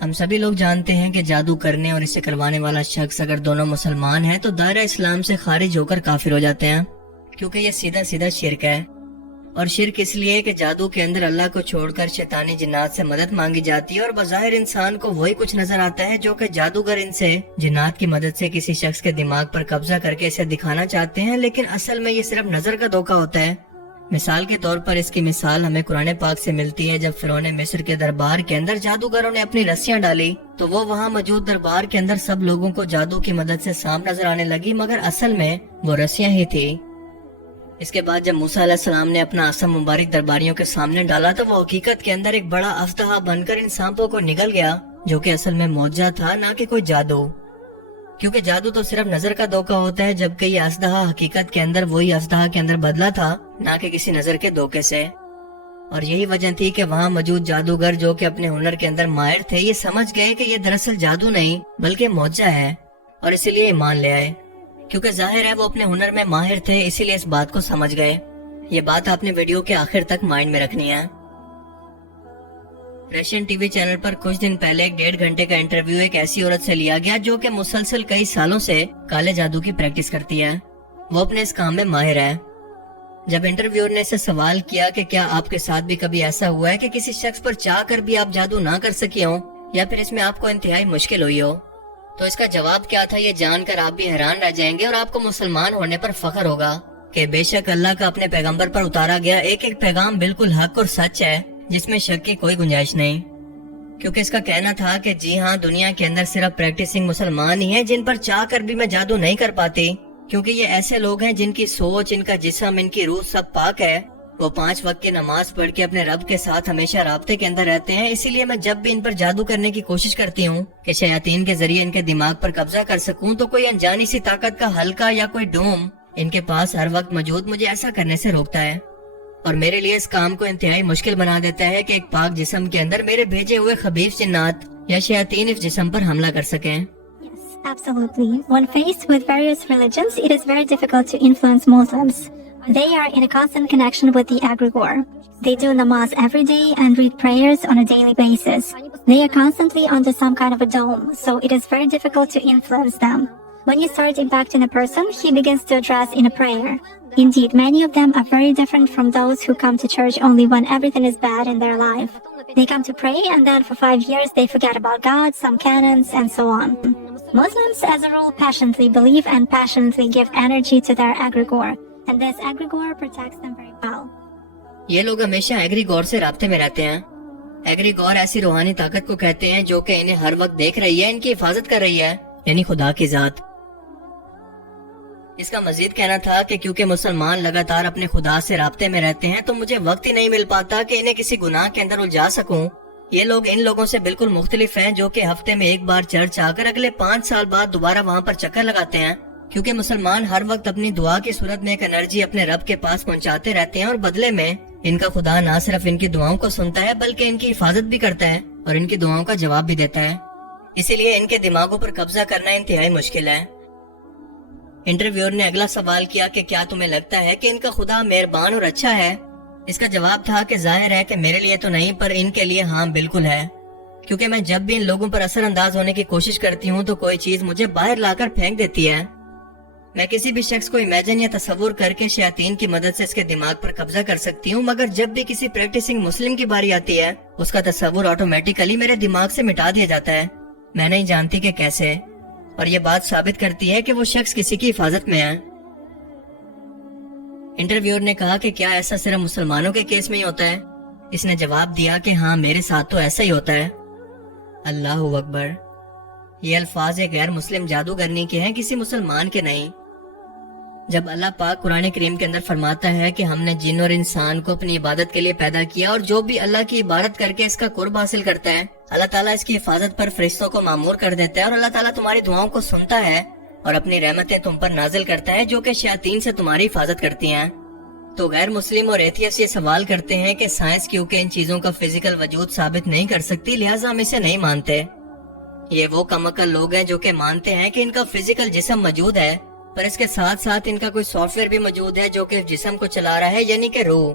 ہم سبھی لوگ جانتے ہیں کہ جادو کرنے اور اسے کروانے والا شخص اگر دونوں مسلمان ہیں تو دائرہ اسلام سے خارج ہو کر کافر ہو جاتے ہیں، کیونکہ یہ سیدھا سیدھا شرک ہے۔ اور شرک اس لیے کہ جادو کے اندر اللہ کو چھوڑ کر شیطانی جنات سے مدد مانگی جاتی ہے، اور بظاہر انسان کو وہی کچھ نظر آتا ہے جو کہ جادوگر ان سے جنات کی مدد سے کسی شخص کے دماغ پر قبضہ کر کے اسے دکھانا چاہتے ہیں، لیکن اصل میں یہ صرف نظر کا دھوکہ ہوتا ہے۔ مثال کے طور پر اس کی مثال ہمیں قرآن پاک سے ملتی ہے۔ جب فرعون مصر کے دربار کے اندر جادوگروں نے اپنی رسیاں ڈالی تو وہ وہاں موجود دربار کے اندر سب لوگوں کو جادو کی مدد سے سانپ نظر آنے لگی، مگر اصل میں وہ رسیاں ہی تھی۔ اس کے بعد جب موسیٰ علیہ السلام نے اپنا عصا مبارک درباریوں کے سامنے ڈالا تو وہ حقیقت کے اندر ایک بڑا اژدہا بن کر ان سانپوں کو نگل گیا، جو کہ اصل میں معجزہ تھا، نہ کہ کوئی جادو، کیونکہ جادو تو صرف نظر کا دھوکہ ہوتا ہے، جبکہ یہ اژدہا حقیقت کے اندر وہی اژدہا کے اندر بدلا تھا، نہ کہ کسی نظر کے دھوکے سے۔ اور یہی وجہ تھی کہ وہاں موجود جادوگر جو کہ اپنے ہنر کے اندر ماہر تھے، یہ سمجھ گئے کہ یہ دراصل جادو نہیں بلکہ معجزہ ہے، اور اسی لیے ایمان لے آئے، کیونکہ ظاہر ہے وہ اپنے ہنر میں ماہر تھے، اسی لیے اس بات کو سمجھ گئے۔ یہ بات آپ نے ویڈیو کے آخر تک مائنڈ میں رکھنی ہے۔ رشین ٹی وی چینل پر کچھ دن پہلے ایک 1.5 گھنٹے کا انٹرویو ایک ایسی عورت سے لیا گیا جو کہ مسلسل کئی سالوں سے کالے جادو کی پریکٹس کرتی ہے۔ وہ اپنے اس کام میں ماہر ہے۔ جب انٹرویور نے اسے سوال کیا کہ کیا آپ کے ساتھ بھی کبھی ایسا ہوا ہے کہ کسی شخص پر چاہ کر بھی آپ جادو نہ کر سکے ہوں، یا پھر اس میں آپ کو انتہائی مشکل ہوئی ہو، تو اس کا جواب کیا تھا یہ جان کر آپ بھی حیران رہ جائیں گے، اور آپ کو مسلمان ہونے پر فخر ہوگا کہ بے شک اللہ کا اپنے پیغمبر پر اتارا گیا ایک ایک پیغام بالکل حق اور سچ ہے، جس میں شک کی کوئی گنجائش نہیں۔ کیونکہ اس کا کہنا تھا کہ جی ہاں، دنیا کے اندر صرف پریکٹسنگ مسلمان ہی ہیں جن پر چاہ کر بھی میں جادو نہیں کر پاتی، کیونکہ یہ ایسے لوگ ہیں جن کی سوچ، ان کا جسم، ان کی روح سب پاک ہے۔ وہ 5 وقت کی نماز پڑھ کے اپنے رب کے ساتھ ہمیشہ رابطے کے اندر رہتے ہیں، اسی لیے میں جب بھی ان پر جادو کرنے کی کوشش کرتی ہوں کہ شیاطین کے ذریعے ان کے دماغ پر قبضہ کر سکوں، تو کوئی انجانی سی طاقت کا حلقہ یا کوئی ڈوم ان کے پاس ہر وقت موجود مجھے ایسا کرنے سے روکتا ہے، اور میرے لیے اس کام کو انتہائی مشکل بنا دیتا ہے کہ ایک پاک جسم کے اندر میرے بھیجے ہوئے خبیث جنات یا شیاطین اس جسم پر حملہ کر سکیں۔ Absolutely. When faced with various religions, it is very difficult to influence Muslims. They are in a constant connection with the egregore. They do namaz every day and read prayers on a daily basis. They are constantly under some kind of a dome, so it is very difficult to influence them. When you start impacting a person, he begins to address in a prayer. Indeed, many of them are very different from those who come to church only when everything is bad in their life. They come to pray and then for 5 years they forget about God, some canons, and so on. Muslims, as a rule, passionately believe and passionately give energy to their egregore, and this egregore protects them very well. یہ لوگ ہمیشہ ایگریگور سے رابطے میں رہتے ہیں۔ ایگریگور ایسی روحانی طاقت کو کہتے ہیں جو کہ انہیں ہر وقت دیکھ رہی ہے، ان کی حفاظت کر رہی ہے، یعنی خدا کی ذات۔ اس کا مزید کہنا تھا کہ کیونکہ مسلمان لگاتار اپنے خدا سے رابطے میں رہتے ہیں تو مجھے وقت ہی نہیں مل پاتا کہ انہیں کسی گناہ کے اندر الجھا سکوں۔ یہ لوگ ان لوگوں سے بالکل مختلف ہیں جو کہ ہفتے میں ایک بار چرچ آ کر اگلے 5 سال بعد دوبارہ وہاں پر چکر لگاتے ہیں، کیونکہ مسلمان ہر وقت اپنی دعا کی صورت میں ایک انرجی اپنے رب کے پاس پہنچاتے رہتے ہیں، اور بدلے میں ان کا خدا نہ صرف ان کی دعاؤں کو سنتا ہے بلکہ ان کی حفاظت بھی کرتا ہے اور ان کی دعاؤں کا جواب بھی دیتا ہے۔ اسی لیے ان کے دماغوں پر قبضہ کرنا انتہائی مشکل ہے۔ انٹرویور نے اگلا سوال کیا کہ کیا تمہیں لگتا ہے کہ ان کا خدا مہربان اور اچھا ہے؟ اس کا جواب تھا کہ ظاہر ہے کہ میرے لیے تو نہیں، پر ان کے لیے ہاں بالکل ہے، کیونکہ میں جب بھی ان لوگوں پر اثر انداز ہونے کی کوشش کرتی ہوں تو کوئی چیز مجھے باہر لا کر پھینک دیتی ہے۔ میں کسی بھی شخص کو امیجن یا تصور کر کے شیاطین کی مدد سے اس کے دماغ پر قبضہ کر سکتی ہوں، مگر جب بھی کسی پریکٹسنگ مسلم کی باری آتی ہے اس کا تصور آٹومیٹیکلی میرے دماغ سے مٹا دیا جاتا ہے۔ میں نہیں جانتی کہ کیسے، اور یہ بات ثابت کرتی ہے کہ وہ شخص کسی کی حفاظت میں ہے۔ انٹرویور نے کہا کہ کیا ایسا صرف مسلمانوں کے کیس میں ہی ہوتا ہے؟ اس نے جواب دیا کہ ہاں، میرے ساتھ تو ایسا ہی ہوتا ہے۔ اللہ اکبر! یہ الفاظ ایک غیر مسلم جادوگرنی کے ہیں، کسی مسلمان کے نہیں۔ جب اللہ پاک قرآن کریم کے اندر فرماتا ہے کہ ہم نے جن اور انسان کو اپنی عبادت کے لیے پیدا کیا، اور جو بھی اللہ کی عبادت کر کے اس کا قرب حاصل کرتا ہے، اللہ تعالیٰ اس کی حفاظت پر فرشتوں کو مامور کر دیتا ہے، اور اللہ تعالیٰ تمہاری دعاؤں کو سنتا ہے اور اپنی رحمتیں تم پر نازل کرتا ہے جو کہ شیاطین سے تمہاری حفاظت کرتی ہیں۔ تو غیر مسلم اور ایتھیسٹ یہ سوال کرتے ہیں کہ سائنس کیونکہ ان چیزوں کا فزیکل وجود ثابت نہیں کر سکتی، لہٰذا ہم اسے نہیں مانتے۔ یہ وہ کم عقل لوگ ہیں جو کہ مانتے ہیں کہ ان کا فزیکل جسم موجود ہے، پر اس کے ساتھ ساتھ ان کا کوئی سافٹ ویئر بھی موجود ہے جو کہ جسم کو چلا رہا ہے، یعنی کہ روح۔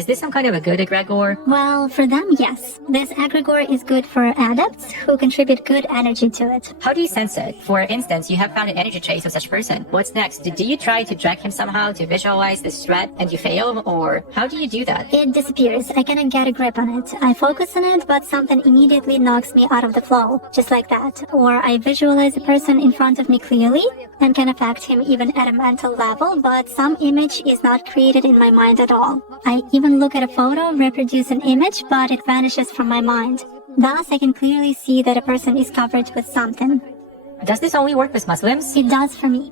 Is this some kind of a good egregore? Well, for them, yes. This egregore is good for adepts who contribute good energy to it. How do you sense it? For instance, you have found an energy trace of such person. What's next? Do you try to drag him somehow to visualize this threat and you fail? Or how do you do that? It disappears. I cannot get a grip on it. I focus on it, but something immediately knocks me out of the flow. Just like that. Or I visualize a person in front of me clearly and can affect him even at a mental level, but some image is not created in my mind at all. I even look at a photo, reproduce an image, but it vanishes from my mind. Thus, I can clearly see that a person is covered with something. Does this only work with Muslims? It does for me.